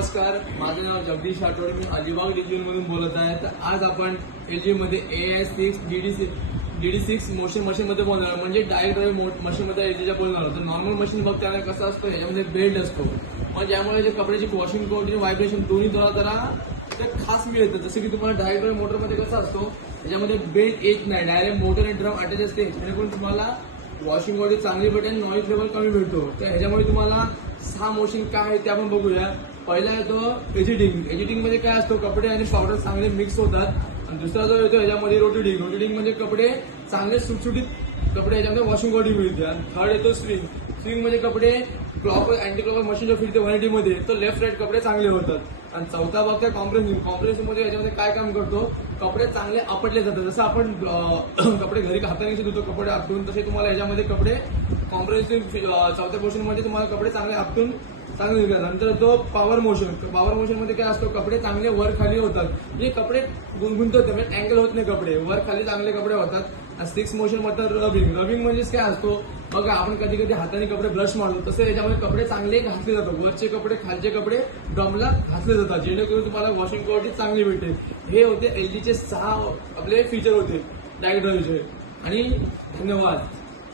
नमस्कार, माझं नाव जगदीश आठवडे. मी अलिबाग डिव्हिजनमधून बोलत आहे. तर आज आपण LG मध्ये AI6 DD6 मोशन मशीनमध्ये बोलणार, म्हणजे डायरेक्ट ड्राईव्ह मशीनमध्ये LGच्या बोलणार. तर नॉर्मल मशीन बघ त्याला कसं असतं, याच्यामध्ये बेल्ट असतो, मग ज्यामुळे जे कपड्याची वॉशिंग क्वालिटी व्हायब्रेशन दोन्ही जरा ते खास मिळतं. जसं की तुम्हाला डायरेक्ट ड्राईव्ह मोटरमध्ये कसं असतो, त्याच्यामध्ये बेल्ट येत नाही, डायरेक्ट मोटर आणि ड्रम अटॅच असते, जेणेकरून तुम्हाला वॉशिंग क्वालिटी चांगली भेटेल, नॉईज लेवल कमी भेटतो. तर ह्याच्यामुळे तुम्हाला 6 मोशन काय आहे ते आपण बघूया. पहिला येतो एजिटिंग मध्ये काय असतो, कपडे आणि पावडर चांगले मिक्स होतात. आणि दुसरा जो येतो ह्याच्यामध्ये रोटेटिंग म्हणजे कपडे चांगले सुटसुटीत कपडे ह्याच्यामध्ये वॉशिंग क्वालिटी मिळते. आणि थर्ड येतो स्विंग म्हणजे कपडे क्लॉक अँटी क्लॉक मशीन जो फिरते 180 मध्ये, तो लेफ्ट राईट कपडे चांगले होतात. आणि चौथा बघता कॉम्प्रेसिंग मध्ये याच्यामध्ये काय काम करतो, कपडे चांगले आपटले जातात. जसं आपण कपडे घरी हाताने धुतो कपडे आपटून, तसे तुम्हाला याच्यामध्ये कपडे कॉम्प्रेसिंग चौथ्या पोर्शन मध्ये तुम्हाला कपडे चांगले आपटून चांगले निघतात. नंतर तो पॉवर मोशन मध्ये काय असतो, कपडे चांगले वर खाली होतात, म्हणजे कपडे गुंतवतात, म्हणजे अँगल होत नाही, कपडे वर खाली चांगले कपडे होतात. 6 मोशन मध्ये रबिंग म्हणजेच काय असतो बघा, आपण कधी कधी हाताने कपडे ब्रश मारतो, तसे याच्यामध्ये कपडे चांगले घातले जातात. वरचे कपडे खालचे कपडे ड्रमला घातले जातात, जेणेकरून तुम्हाला वॉशिंग क्वालिटी चांगली भेटेल. हे होते LGचे 6 आपले फीचर होते डायरेक्ट ड्राईव्हचे. आणि धन्यवाद.